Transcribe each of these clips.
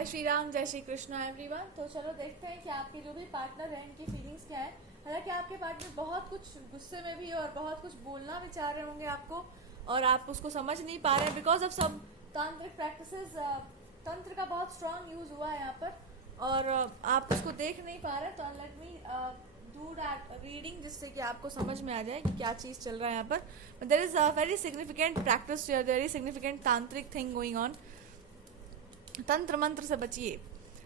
जय श्री राम, जय श्री कृष्ण एवरीवन। तो चलो देखते हैं कि आपके जो भी पार्टनर हैं इनकी फीलिंग्स क्या है। हालांकि आपके पार्टनर बहुत कुछ गुस्से में भी है और बहुत कुछ बोलना भी चाह रहे होंगे आपको, और आप उसको समझ नहीं पा रहे हैं बिकॉज ऑफ सब तांत्रिक प्रैक्टिसेस। तंत्र का बहुत स्ट्रांग यूज हुआ है यहाँ पर, और आप उसको देख नहीं पा रहे। तो let me do that reading जिससे कि आपको समझ में आ जाए कि क्या चीज़ चल रहा है यहाँ पर। There is a very significant practice, very significant tantric thing going on. तंत्र मंत्र से बचिए।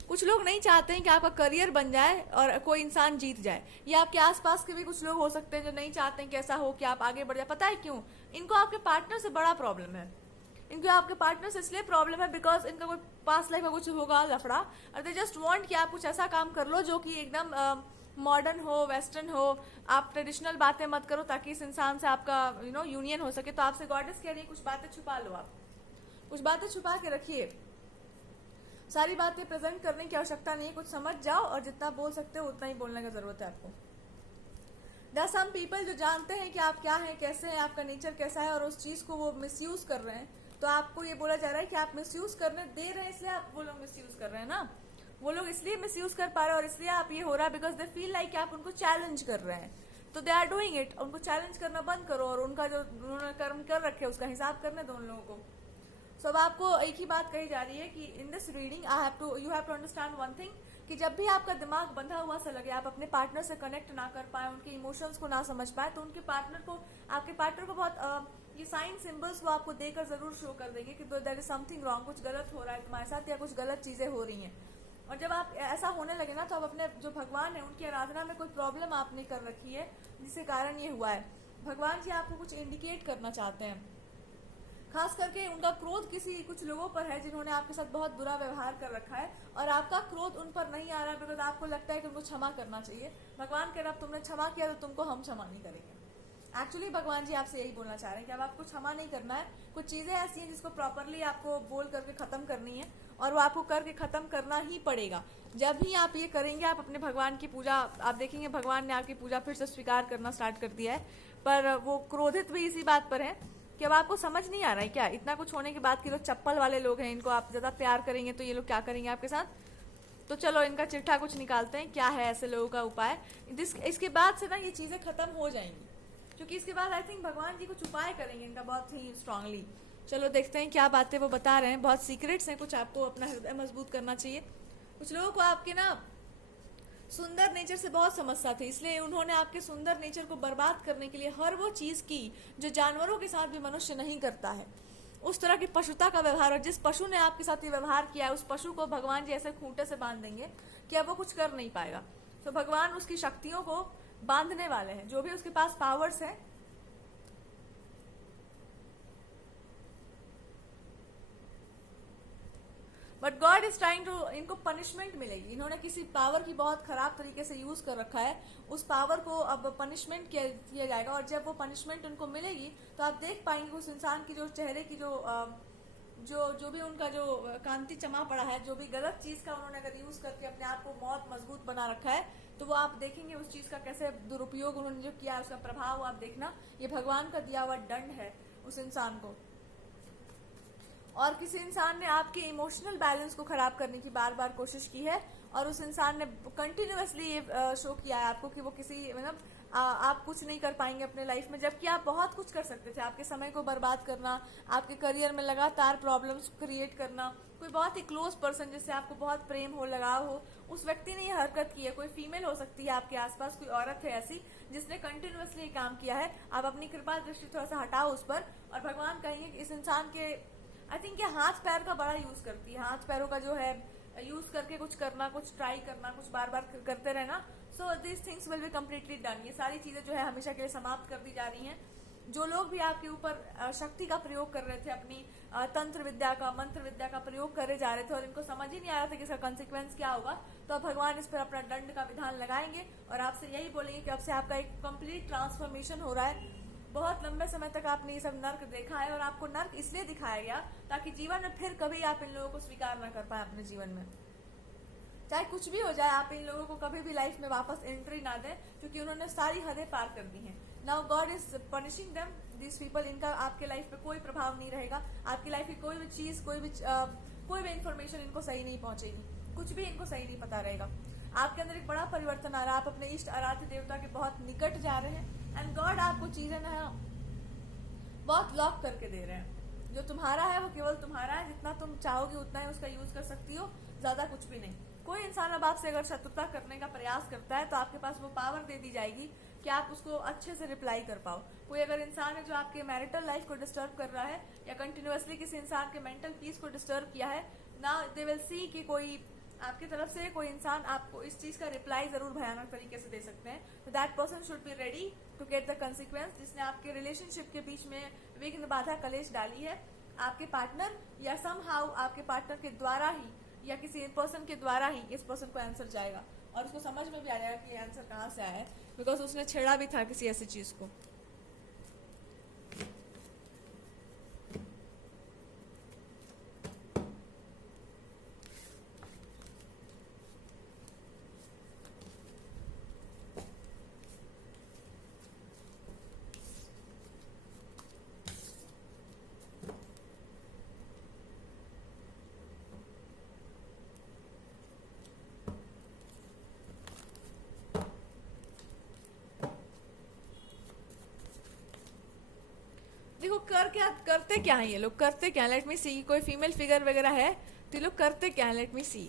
कुछ लोग नहीं चाहते हैं कि आपका करियर बन जाए और कोई इंसान जीत जाए। ये आपके आसपास के भी कुछ लोग हो सकते हैं जो नहीं चाहते हैं कि ऐसा हो कि आप आगे बढ़ जाए। पता है क्यों? इनको आपके पार्टनर से बड़ा प्रॉब्लम है। इनको आपके पार्टनर से इसलिए प्रॉब्लम है बिकॉज इनका कोई पास्ट लाइफ में कुछ होगा लफड़ा, और दे जस्ट वांट कि आप कुछ ऐसा काम कर लो जो कि एकदम मॉडर्न हो, वेस्टर्न हो। आप ट्रेडिशनल बातें मत करो ताकि इस इंसान से आपका यूनियन हो सके। तो आपसे गॉडेस कह रही है कुछ बातें छुपा लो, आप कुछ बातें छुपा के रखिए। सारी बातें प्रेजेंट करने की आवश्यकता नहीं है, कुछ समझ जाओ और जितना बोल सकते हो उतना ही बोलने की जरूरत है आपको। देयर आर सम पीपल जो जानते हैं कि आप क्या हैं, कैसे हैं, आपका नेचर कैसा है, और उस चीज को वो मिसयूज कर रहे हैं। तो आपको ये बोला जा रहा है कि आप मिसयूज करने दे रहे हैं, इसलिए आप वो लोग मिसयूज कर रहे हैं ना। वो लोग इसलिए मिसयूज कर पा रहे हैं और इसलिए आप ये हो रहा है बिकॉज दे फील लाइक आप उनको चैलेंज कर रहे हैं। तो दे आर डूइंग इट। उनको चैलेंज करना बंद करो और उनका जो उन्होंने कर्म कर रखे उसका हिसाब करने दो उन लोगों को। सो अब आपको एक ही बात कही जा रही है कि in this reading you have to understand one thing, कि जब भी आपका दिमाग बंधा हुआ सा लगे, आप अपने पार्टनर से कनेक्ट ना कर पाए, उनके इमोशंस को ना समझ पाए, तो उनके पार्टनर को, आपके पार्टनर को बहुत ये साइन सिंबल्स वो आपको देकर जरूर शो कर देंगे कि देयर इज समथिंग रॉन्ग, कुछ गलत हो रहा है तुम्हारे साथ या कुछ गलत चीजें हो रही हैं। और जब आप ऐसा होने लगे ना तो आप अपने जो भगवान है उनकी आराधना में कोई प्रॉब्लम आपने कर रखी है जिसके कारण ये हुआ है। भगवान जी आपको कुछ इंडिकेट करना चाहते हैं। खास करके उनका क्रोध कुछ लोगों पर है जिन्होंने आपके साथ बहुत बुरा व्यवहार कर रखा है, और आपका क्रोध उन पर नहीं आ रहा है बिकॉज आपको लगता है कि उनको क्षमा करना चाहिए। भगवान कह रहे हैं तुमने क्षमा किया तो तुमको हम क्षमा नहीं करेंगे। एक्चुअली भगवान जी आपसे यही बोलना चाह रहे हैं कि अब आपको क्षमा नहीं करना है। कुछ चीजें ऐसी हैं जिसको प्रॉपरली आपको बोल करके खत्म करनी है, और वो आपको करके खत्म करना ही पड़ेगा। जब ही आप ये करेंगे, आप अपने भगवान की पूजा, आप देखेंगे भगवान ने आपकी पूजा फिर से स्वीकार करना स्टार्ट कर दिया है। पर वो क्रोधित भी इसी बात पर है कि अब आपको समझ नहीं आ रहा है क्या, इतना कुछ होने के बाद कि लोग चप्पल वाले लोग हैं, इनको आप ज्यादा प्यार करेंगे तो ये लोग क्या करेंगे आपके साथ। तो चलो इनका चिट्ठा कुछ निकालते हैं, क्या है ऐसे लोगों का उपाय। इसके बाद से ना ये चीजें खत्म हो जाएंगी, क्योंकि इसके बाद आई थिंक भगवान जी कुछ उपाय करेंगे इनका बहुत ही स्ट्रांगली। चलो देखते हैं क्या बातें वो बता रहे हैं। बहुत सीक्रेट्स हैं, कुछ आपको अपना हृदय मजबूत करना चाहिए। कुछ लोगों को आपके ना सुंदर नेचर से बहुत समस्या थी, इसलिए उन्होंने आपके सुंदर नेचर को बर्बाद करने के लिए हर वो चीज की जो जानवरों के साथ भी मनुष्य नहीं करता है। उस तरह की पशुता का व्यवहार, और जिस पशु ने आपके साथ ये व्यवहार किया है उस पशु को भगवान जी ऐसे खूंटे से बांध देंगे कि अब वो कुछ कर नहीं पाएगा। तो भगवान उसकी शक्तियों को बांधने वाले हैं, जो भी उसके पास पावर्स है। But God is trying to, इनको पनिशमेंट मिलेगी। इन्होंने किसी पावर की बहुत खराब तरीके से यूज कर रखा है, उस पावर को अब पनिशमेंट किया जाएगा। और जब वो पनिशमेंट उनको मिलेगी तो आप देख पाएंगे उस इंसान की जो चेहरे की जो भी उनका जो कांति चमा पड़ा है, जो भी गलत चीज का उन्होंने अगर यूज करके अपने आप को बहुत मजबूत बना रखा है, तो वो आप देखेंगे उस चीज का कैसे दुरुपयोग उन्होंने जो किया, उसका प्रभाव आप देखना। ये भगवान का दिया हुआ दंड है उस इंसान को। और किसी इंसान ने आपके इमोशनल बैलेंस को खराब करने की बार बार कोशिश की है, और उस इंसान ने कंटिन्यूअसली ये शो किया है आपको कि वो किसी मतलब आप कुछ नहीं कर पाएंगे अपने लाइफ में, जबकि आप बहुत कुछ कर सकते थे। आपके समय को बर्बाद करना, आपके करियर में लगातार प्रॉब्लम्स क्रिएट करना, कोई बहुत ही क्लोज पर्सन जिससे आपको बहुत प्रेम हो, लगाव हो, उस व्यक्ति ने ये हरकत की है। कोई फीमेल हो सकती है आपके आसपास, कोई औरत है ऐसी जिसने कंटिन्यूअसली काम किया है। आप अपनी कृपा दृष्टि थोड़ा सा हटाओ उस पर, और भगवान कहेंगे कि इस इंसान के आई थिंक ये हाथ पैर का बड़ा यूज करती है। हाथ पैरों का जो है यूज करके कुछ करना, कुछ ट्राई करना, कुछ बार बार करते रहना। So this things will be completely done. ये सारी चीजें जो है हमेशा के लिए समाप्त कर दी जा रही हैं। जो लोग भी आपके ऊपर शक्ति का प्रयोग कर रहे थे, अपनी तंत्र विद्या का, मंत्र विद्या का प्रयोग करे जा रहे थे और इनको समझ ही नहीं आ रहा था कि इसका कॉन्सिक्वेंस क्या होगा, तो अब भगवान इस पर अपना दंड का विधान लगाएंगे और आपसे यही बोलेंगे कि अब से आपका एक कंप्लीट ट्रांसफॉर्मेशन हो रहा है। बहुत लंबे समय तक आपने ये सब नर्क देखा है, और आपको नर्क इसलिए दिखाया गया ताकि जीवन में फिर कभी आप इन लोगों को स्वीकार ना कर पाए अपने जीवन में। चाहे कुछ भी हो जाए, आप इन लोगों को कभी भी लाइफ में वापस एंट्री ना दें, क्योंकि उन्होंने सारी हदें पार कर दी हैं। Now God is punishing them, this people. इनका आपके लाइफ पे कोई प्रभाव नहीं रहेगा। आपकी लाइफ की कोई भी चीज, कोई भी कोई भी इन्फॉर्मेशन इनको सही नहीं पहुंचेगी, कुछ भी इनको सही नहीं पता रहेगा। आपके अंदर एक बड़ा परिवर्तन आ रहा है, आप अपने इष्ट आराध्य देवता के बहुत निकट जा रहे हैं एंड गॉड आपको चीजें ना बहुत लॉक करके दे रहे हैं। जो तुम्हारा है वो केवल तुम्हारा है, जितना तुम चाहोगे उतना ही उसका यूज कर सकती हो, ज्यादा कुछ भी नहीं। कोई इंसान अब आपसे अगर शत्रुता करने का प्रयास करता है तो आपके पास वो पावर दे दी जाएगी कि आप उसको अच्छे से रिप्लाई कर पाओ। कोई अगर इंसान है जो आपके मैरिटल लाइफ को डिस्टर्ब कर रहा है या कंटिन्यूअसली किसी इंसान के मेंटल पीस को डिस्टर्ब किया है, ना दे विल सी कि कोई आपकी तरफ से कोई इंसान आपको इस चीज का रिप्लाई जरूर भयानक तरीके से दे सकते हैं। तो that person should be ready to get the consequence. जिसने आपके रिलेशनशिप के बीच में विघ्न बाधा कलेश डाली है, आपके पार्टनर या समहाउ आपके पार्टनर के द्वारा ही या किसी पर्सन के द्वारा ही इस पर्सन को आंसर जाएगा और उसको समझ में भी आ जाएगा कि ये आंसर कहाँ से आया है, बिकॉज उसने छेड़ा भी था किसी ऐसी चीज को। देखो करते क्या है ये लोग, करते क्या? लेट मी सी। कोई फीमेल फिगर वगैरह है तो ये लोग करते क्या है? लेट मी सी।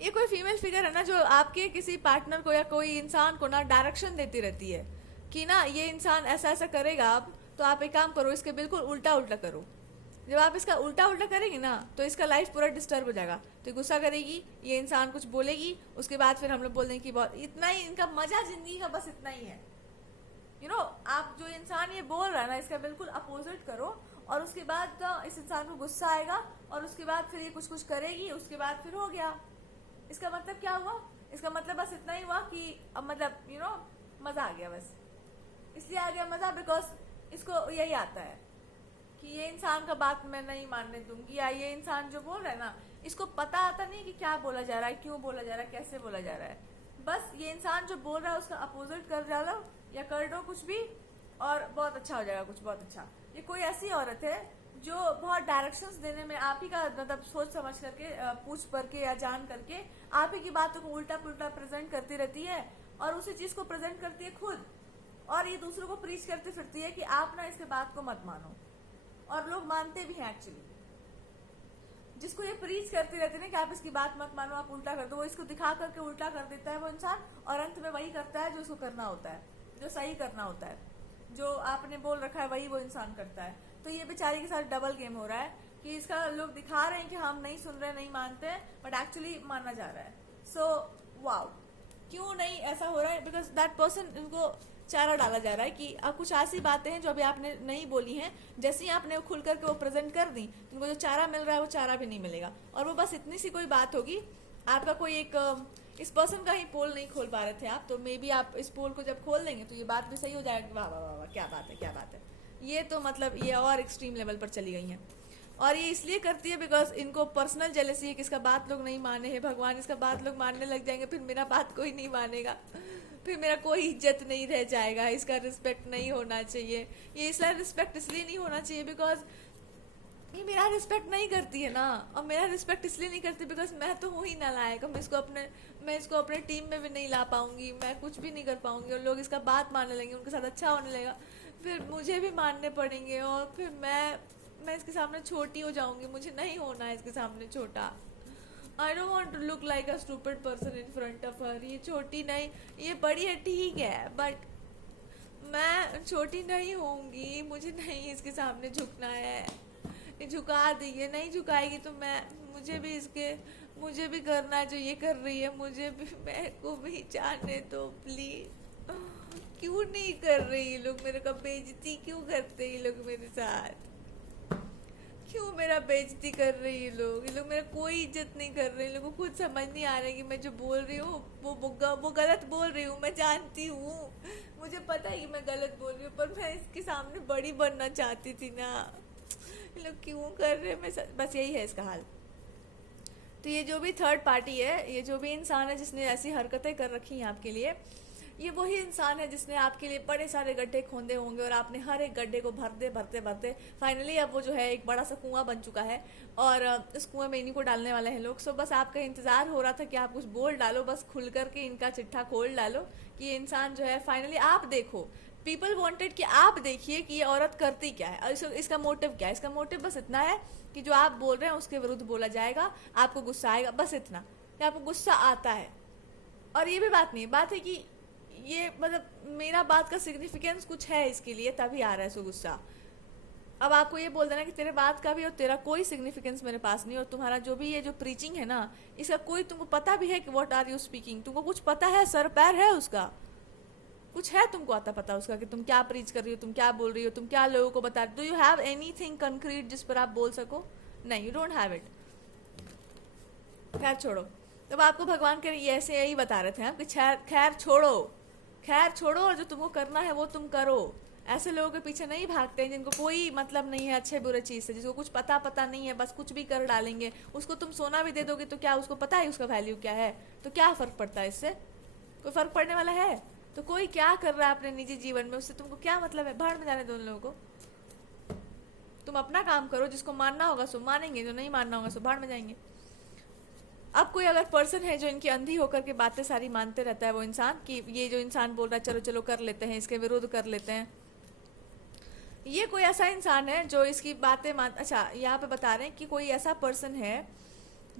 ये कोई फीमेल फिगर है ना जो आपके किसी पार्टनर को या कोई इंसान को ना डायरेक्शन देती रहती है कि ना ये इंसान ऐसा ऐसा करेगा, अब तो आप एक काम करो, इसके बिल्कुल उल्टा उल्टा करो। जब आप इसका उल्टा उल्टा करेंगे ना तो इसका लाइफ पूरा डिस्टर्ब हो जाएगा। तो गुस्सा करेगी, ये इंसान कुछ बोलेगी, उसके बाद फिर हम लोग बोल देंगे कि बहुत इतना ही इनका मजा जिंदगी का बस इतना ही है। आप जो इंसान ये बोल रहा है ना इसका बिल्कुल अपोजिट करो और उसके बाद इस इंसान को गुस्सा आएगा और उसके बाद फिर ये कुछ कुछ करेगी, उसके बाद फिर हो गया। इसका मतलब क्या हुआ? इसका मतलब बस इतना ही हुआ कि अब मतलब मजा आ गया, बस इसलिए आ गया मजा बिकॉज इसको यही आता है कि ये इंसान का बात मैं नहीं मानने दूंगी, या ये इंसान जो बोल रहा है ना इसको पता आता नहीं कि क्या बोला जा रहा है, क्यों बोला जा रहा है, कैसे बोला जा रहा है। बस ये इंसान जो बोल रहा है उसका अपोजिट कर डालो या कर दो कुछ भी और बहुत अच्छा हो जाएगा, कुछ बहुत अच्छा। ये कोई ऐसी औरत है जो बहुत डायरेक्शंस देने में आप ही का मतलब सोच समझ करके पूछ पढ़ के या जान करके आप ही की बातों को उल्टा पुल्टा प्रेजेंट करती रहती है और उसी चीज को प्रेजेंट करती है खुद, और ये दूसरों को प्रीच करती फिरती है कि आप ना इसके बात को मत मानो, और लोग मानते भी हैं एक्चुअली। जिसको ये प्रीच करती रहती है ना कि आप इसकी बात मत मानो, आप उल्टा कर दो, वो इसको दिखा करके उल्टा कर देता है वो इंसान, और अंत में वही करता है जो उसको करना होता है, जो सही करना होता है, जो आपने बोल रखा है वही वो इंसान करता है। तो ये बेचारी के साथ डबल गेम हो रहा है कि इसका लोग दिखा रहे हैं कि हम नहीं सुन रहे, नहीं मानते, बट एक्चुअली माना जा रहा है। सो वाओ, क्यों नहीं ऐसा हो रहा है? बिकॉज दैट पर्सन, इनको चारा डाला जा रहा है कि अब कुछ ऐसी बातें हैं जो अभी आपने नहीं बोली हैं, जैसे ही आपने खुल करके वो प्रेजेंट कर दी, तुमको जो चारा मिल रहा है वो चारा भी नहीं मिलेगा। और वो बस इतनी सी कोई बात होगी, आपका कोई एक इस पर्सन का ही पोल नहीं खोल पा रहे थे आप, तो मे बी आप इस पोल को जब खोल देंगे तो ये बात भी सही हो जाएगी। वाह वाह वाह वाह, क्या बात है, क्या बात है। ये तो मतलब ये और एक्सट्रीम लेवल पर चली गई हैं, और ये इसलिए करती है बिकॉज इनको पर्सनल जेलसी है कि इसका बात लोग नहीं माने हैं, भगवान इसका बात लोग मानने लग जाएंगे, फिर मेरा बात कोई नहीं मानेगा, फिर मेरा कोई इज्जत नहीं रह जाएगा, इसका रिस्पेक्ट नहीं होना चाहिए। ये इसलिए रिस्पेक्ट इसलिए नहीं होना चाहिए बिकॉज ये मेरा रिस्पेक्ट नहीं करती है ना, और मेरा रिस्पेक्ट इसलिए नहीं करती बिकॉज मैं तो हूँ ही नालायक, मैं इसको अपने टीम में भी नहीं ला पाऊंगी, मैं कुछ भी नहीं कर पाऊंगी, और लोग इसका बात मानने लगेंगे, उनके साथ अच्छा होने लगेगा, फिर मुझे भी मानने पड़ेंगे, और फिर मैं इसके सामने छोटी हो जाऊंगी, मुझे नहीं होना है इसके सामने छोटा। I don't want to look like a stupid person in front of her. ये छोटी नहीं, ये बड़ी है ठीक है, बट मैं छोटी नहीं होंगी, मुझे नहीं इसके सामने झुकना है। ये झुका देगी, नहीं झुकाएगी तो मुझे भी करना है जो ये कर रही है, मुझे भी, मैं को भी जाने दो प्लीज। क्यों नहीं कर रही ये लोग मेरे का बेइज्जती, क्यों करते ये लोग मेरे साथ, क्यों मेरा बेइज्जती कर रहे हैं ये लोग मेरा कोई इज्जत नहीं कर रहे हैं। लोगों को खुद समझ नहीं आ रहा है कि मैं जो बोल रही हूँ वो गलत बोल रही हूँ, मैं जानती हूँ, मुझे पता है कि मैं गलत बोल रही हूँ, पर मैं इसके सामने बड़ी बनना चाहती थी ना। ये लोग क्यों कर रहे हैं, बस यही है इसका हाल। तो ये जो भी थर्ड पार्टी है, ये जो भी इंसान है जिसने ऐसी हरकतें कर रखी हैं आपके लिए, ये वही इंसान है जिसने आपके लिए बड़े सारे गड्ढे खोदे होंगे और आपने हर एक गड्ढे को भरते भरते भरते फाइनली अब वो जो है एक बड़ा सा कुआं बन चुका है और उस कुएं में इन्हीं को डालने वाले हैं लोग। सो बस आपका इंतजार हो रहा था कि आप कुछ बोल डालो, बस खुल करके इनका चिट्ठा खोल डालो कि ये इंसान जो है फाइनली आप देखो। पीपल वांटेड कि आप देखिए कि ये औरत करती क्या है और इसका मोटिव क्या है। इसका मोटिव बस इतना है कि जो आप बोल रहे हैं उसके विरुद्ध बोला जाएगा, आपको गुस्सा आएगा, बस इतना कि आपको गुस्सा आता है। और ये भी बात नहीं, बात है कि ये मतलब मेरा बात का सिग्निफिकेंस कुछ है इसके लिए, तभी आ रहा है सो गुस्सा। अब आपको ये बोल देना कि तेरे बात का भी और तेरा कोई सिग्निफिकेंस मेरे पास नहीं, और तुम्हारा जो भी ये जो प्रीचिंग है ना, इसका कोई तुमको पता भी है कि व्हाट आर यू स्पीकिंग, तुमको कुछ पता है, सर पैर है उसका, कुछ है तुमको आता पता उसका कि तुम क्या प्रीच कर रही हो, तुम क्या बोल रही हो, तुम क्या लोगों को बता रही हो। Do you have anything concrete जिस पर आप बोल सको? नहीं, यू डोंट हैव इट। खैर छोड़ो, तब आपको भगवान के ऐसे यही बता रहे थे हम कि खैर छोड़ो, खैर छोड़ो, और जो तुमको करना है वो तुम करो। ऐसे लोगों के पीछे नहीं भागते हैं जिनको कोई मतलब नहीं है अच्छे बुरे चीज़ से, जिसको कुछ पता नहीं है, बस कुछ भी कर डालेंगे। उसको तुम सोना भी दे दोगे तो क्या उसको पता है उसका वैल्यू क्या है? तो क्या फ़र्क पड़ता है इससे? कोई फ़र्क पड़ने वाला है? तो कोई क्या कर रहा है अपने निजी जीवन में, उससे तुमको क्या मतलब है? भाड़ में जाने दो उन लोगों को। तुम अपना काम करो, जिसको मानना होगा सो मानेंगे, जो नहीं मानना होगा सो भाड़ में जाएंगे। अब कोई अगर पर्सन है जो इनकी अंधी होकर के बातें सारी मानते रहता है, वो इंसान कि ये जो इंसान बोल रहा है चलो चलो कर लेते हैं, इसके विरोध कर लेते हैं, ये कोई ऐसा इंसान है जो इसकी बातें अच्छा यहाँ पे बता रहे हैं कि कोई ऐसा पर्सन है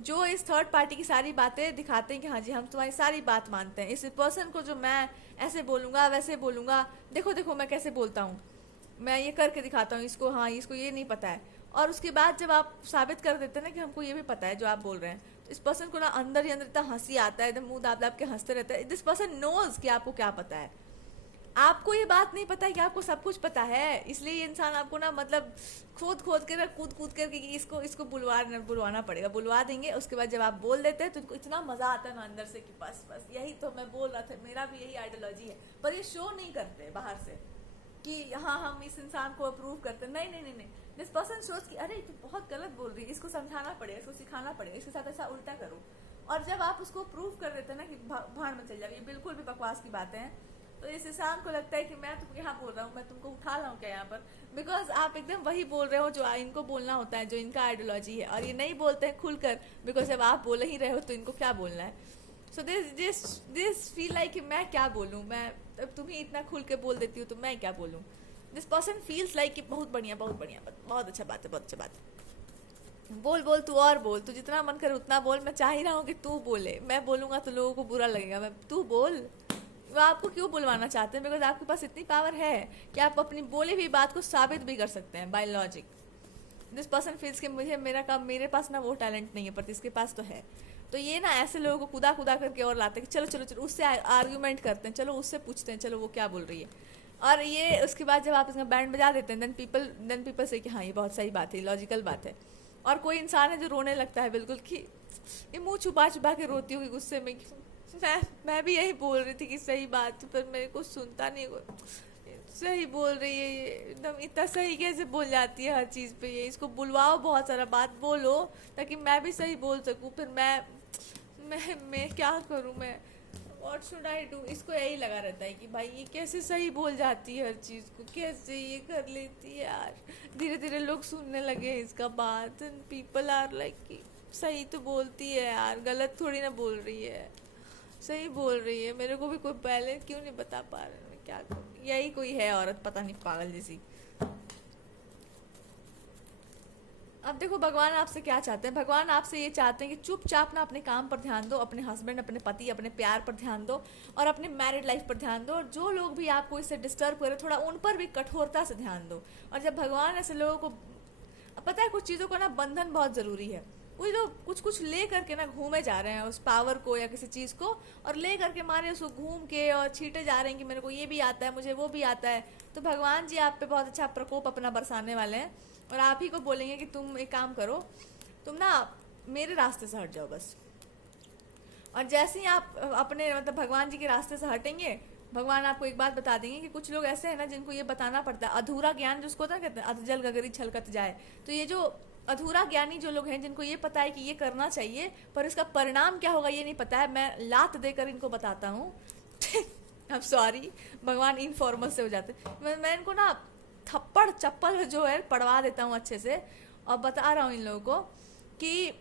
जो इस थर्ड पार्टी की सारी बातें दिखाते हैं कि हाँ जी हम तुम्हारी सारी बात मानते हैं। इस पर्सन को जो मैं ऐसे बोलूँगा वैसे बोलूँगा, देखो देखो मैं कैसे बोलता हूँ, मैं ये करके दिखाता हूँ इसको, हाँ इसको ये नहीं पता है। और उसके बाद जब आप साबित कर देते हैं ना कि हमको ये भी पता है जो आप बोल रहे हैं, तो इस पर्सन को ना अंदर ही अंदर इतना हंसी आता है, एकदम मुंह दाब दाब के हंसते रहते हैं। दिस पर्सन नोज कि आपको क्या पता है। आपको ये बात नहीं पता है कि आपको सब कुछ पता है, इसलिए ये इंसान आपको ना मतलब खोद खोद कर कूद कूद कर इसको बुलवाना पड़ेगा। बुलवा देंगे, उसके बाद जब आप बोल देते हैं तो इनको इतना मजा आता है ना अंदर से कि बस बस यही तो मैं बोल रहा था, मेरा भी यही आइडियोलॉजी है। पर ये शो नहीं करते बाहर से कि हाँ हम इस इंसान को अप्रूव करते हैं, नहीं नहीं नहीं नहीं। दिस पर्सन सोच कि अरे तू बहुत गलत बोल रही है, इसको समझाना पड़ेगा, इसको सिखाना पड़ेगा, इसके साथ ऐसा उल्टा करो। और जब आप उसको प्रूव कर देते हैं ना कि भाड़ में चल जाए, ये बिल्कुल भी बकवास की बातें हैं, तो इस इंसान को लगता है कि मैं तुम यहाँ बोल रहा हूँ, मैं तुमको उठा रहा हूँ क्या यहाँ पर, बिकॉज आप एकदम वही बोल रहे हो जो इनको बोलना होता है, जो इनका आइडियोलॉजी है। और ये नहीं बोलते हैं खुलकर, बिकॉज जब आप बोल ही रहे हो तो इनको क्या बोलना है। सो दिस फील लाइक कि मैं क्या बोलूँ, मैं अब तुम ही इतना खुल के बोल देती हूँ तो मैं क्या बोलूँ। दिस पर्सन फील्स लाइक कि बहुत बढ़िया बहुत अच्छा बात है, बहुत अच्छा बात है, बोल बोल तू और बोल, तू जितना मन करे उतना बोल, मैं चाह ही रहा हूँ कि तू बोले, मैं बोलूँगा तो लोगों को बुरा लगेगा, मैं तू बोल। वो आपको क्यों बुलवाना चाहते हैं? बिकॉज आपके पास इतनी पावर है कि आप अपनी बोली हुई बात को साबित भी कर सकते हैं by logic. This person feels कि मुझे मेरा काम, मेरे पास ना वो टैलेंट नहीं है पर इसके पास तो है। तो ये ना ऐसे लोगों को कुदा कुदा करके और लाते हैं कि चलो चलो चलो उससे आर्ग्यूमेंट करते हैं, चलो उससे पूछते हैं, चलो वो क्या बोल रही है। और ये उसके बाद जब आप इसका बैंड बजा देते हैं देन पीपल से कि हाँ ये बहुत सही बात है, लॉजिकल बात है। और कोई इंसान है जो रोने लगता है बिल्कुल कि ये मुंह छुपा छुपा के रोती होगी गुस्से में कि मैं भी यही बोल रही थी कि सही बात, पर मेरे को सुनता नहीं, सही बोल रही है ये, एकदम इतना सही कैसे बोल जाती है हर चीज़ पे ये, इसको बुलवाओ, बहुत सारा बात बोलो ताकि मैं भी सही बोल सकूँ। फिर मैं क्या करूँ, मैं व्हाट शुड आई डू। इसको यही लगा रहता है कि भाई ये कैसे सही बोल जाती है हर चीज़ को, कैसे ये कर लेती है यार। धीरे धीरे लोग सुनने लगे इसका बात, एंड पीपल आर लाइक कि सही तो बोलती है यार, गलत थोड़ी ना बोल रही है, सही बोल रही है, मेरे को भी कोई पहले क्यों नहीं बता पा रहे, मैं क्या करूँ। यही कोई है औरत पता नहीं पागल जैसी। अब देखो भगवान आपसे क्या चाहते हैं, भगवान आपसे ये चाहते हैं कि चुपचाप ना अपने काम पर ध्यान दो, अपने हस्बैंड, अपने पति, अपने प्यार पर ध्यान दो और अपने मैरिड लाइफ पर ध्यान दो। और जो लोग भी आपको इससे डिस्टर्ब करे थोड़ा उन पर भी कठोरता से ध्यान दो। और जब भगवान ऐसे लोगों को, पता है कुछ चीज़ों का ना बंधन बहुत ज़रूरी है, कोई तो कुछ ले करके ना घूमे जा रहे हैं उस पावर को या किसी चीज़ को, और ले करके मारे उसको घूम के और छीटे जा रहे हैं कि मेरे को ये भी आता है, मुझे वो भी आता है। तो भगवान जी आप पे बहुत अच्छा प्रकोप अपना बरसाने वाले हैं और आप ही को बोलेंगे कि तुम एक काम करो, तुम ना मेरे रास्ते से हट जाओ बस। और जैसे ही आप अपने मतलब भगवान जी के रास्ते से हटेंगे, भगवान आपको एक बात बता देंगे कि कुछ लोग ऐसे हैं ना जिनको ये बताना पड़ता है, अधूरा ज्ञान जिसको होता है कहते हैं अधजल गगरी छलकत जाए। तो ये जो अधूरा ज्ञानी जो लोग हैं जिनको ये पता है कि ये करना चाहिए पर इसका परिणाम क्या होगा ये नहीं पता है, मैं लात देकर इनको बताता हूँ अब सॉरी, भगवान इनफॉर्मल से हो जाते। मैं इनको ना थप्पड़ चप्पल जो है पढ़वा देता हूँ अच्छे से, और बता रहा हूँ इन लोगों को कि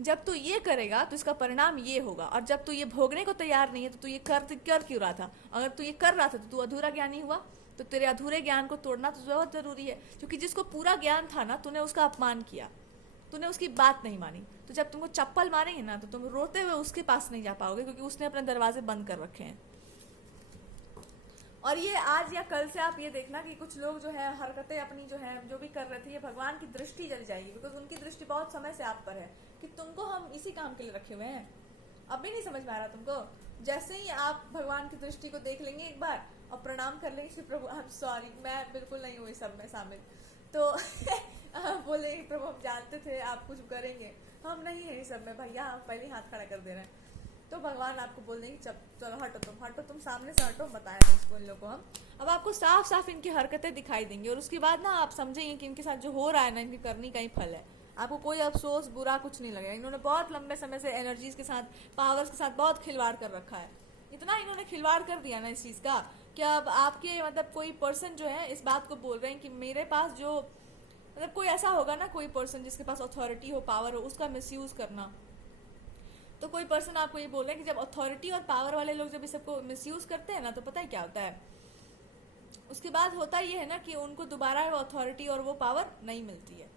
जब तू ये करेगा तो इसका परिणाम ये होगा, और जब तू ये भोगने को तैयार नहीं है तो तू ये कर क्यों रहा था? अगर तू ये कर रहा था तो तू अधूरा ज्ञानी हुआ। तो तेरे अधूरे ज्ञान को तोड़ना तो बहुत जरूरी है, क्योंकि जिसको पूरा ज्ञान था ना, तूने उसका अपमान किया, तूने उसकी बात नहीं मानी। तो जब तुमको चप्पल मारेंगे ना तो तुम रोते हुए उसके पास नहीं जा पाओगे, क्योंकि उसने अपने दरवाजे बंद कर रखे हैं। और ये आज या कल से आप ये देखना कि कुछ लोग जो है हरकतें अपनी जो है जो भी कर रहे थे, ये भगवान की दृष्टि जल जाएगी, बिकॉज उनकी दृष्टि बहुत समय से आप पर है कि तुमको हम इसी काम के लिए रखे हुए हैं। अब भी नहीं समझ में आ रहा तुमको? जैसे ही आप भगवान की दृष्टि को देख लेंगे एक बार और प्रणाम कर लेंगे कि प्रभु आई एम सॉरी, मैं बिल्कुल नहीं हुई सब में शामिल, तो बोले प्रभु हम जानते थे आप कुछ करेंगे, हम नहीं है इस सब में भैया, हम पहले हाथ खड़ा कर दे रहे हैं। तो भगवान आपको बोल देंगे चलो हटो तुम सामने से हटो, बताया नहीं इसको इन लोगों को हम। अब आपको साफ साफ इनकी हरकतें दिखाई देंगी, और उसके बाद ना आप समझेंगे कि इनके साथ जो हो रहा है ना, इनकी करनी का ही फल है। आपको कोई अफसोस बुरा कुछ नहीं लगेगा। इन्होंने बहुत लंबे समय से एनर्जीज के साथ, पावर्स के साथ बहुत खिलवाड़ कर रखा है। इतना इन्होंने खिलवाड़ कर दिया ना इस चीज़ का कि अब आपके मतलब कोई पर्सन जो है इस बात को बोल रहे हैं कि मेरे पास जो मतलब कोई ऐसा होगा ना, कोई पर्सन जिसके पास अथॉरिटी हो, पावर हो, उसका मिसयूज करना। तो कोई पर्सन आपको ये बोल रहे हैं कि जब अथॉरिटी और पावर वाले लोग जब इस सबको मिसयूज करते हैं ना, तो पता है क्या होता है? उसके बाद होता ये है ना कि उनको दोबारा वो अथॉरिटी और वो पावर नहीं मिलती है।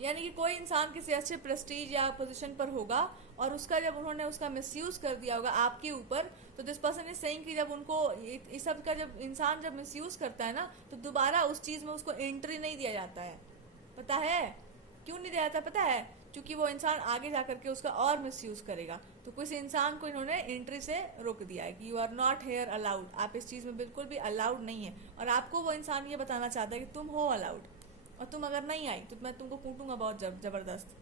यानी कि कोई इंसान किसी अच्छे प्रेस्टीज या पोजीशन पर होगा और उसका जब उन्होंने उसका मिसयूज कर दिया होगा आपके ऊपर, तो दिस पर्सन इज सेइंग कि जब उनको इस सब का जब इंसान जब मिसयूज करता है ना, तो दोबारा उस चीज में उसको एंट्री नहीं दिया जाता है। पता है क्यों नहीं दिया जाता? पता है, क्योंकि वो इंसान आगे जा करके उसका और मिसयूज करेगा। तो किसी इंसान को इन्होंने एंट्री से रोक दिया है कि you are not here allowed, आप इस चीज़ में बिल्कुल भी अलाउड नहीं है। और आपको वो इंसान ये बताना चाहता है कि तुम हो अलाउड, और तुम अगर नहीं आई तो मैं तुमको कूटूंगा बहुत जबरदस्त।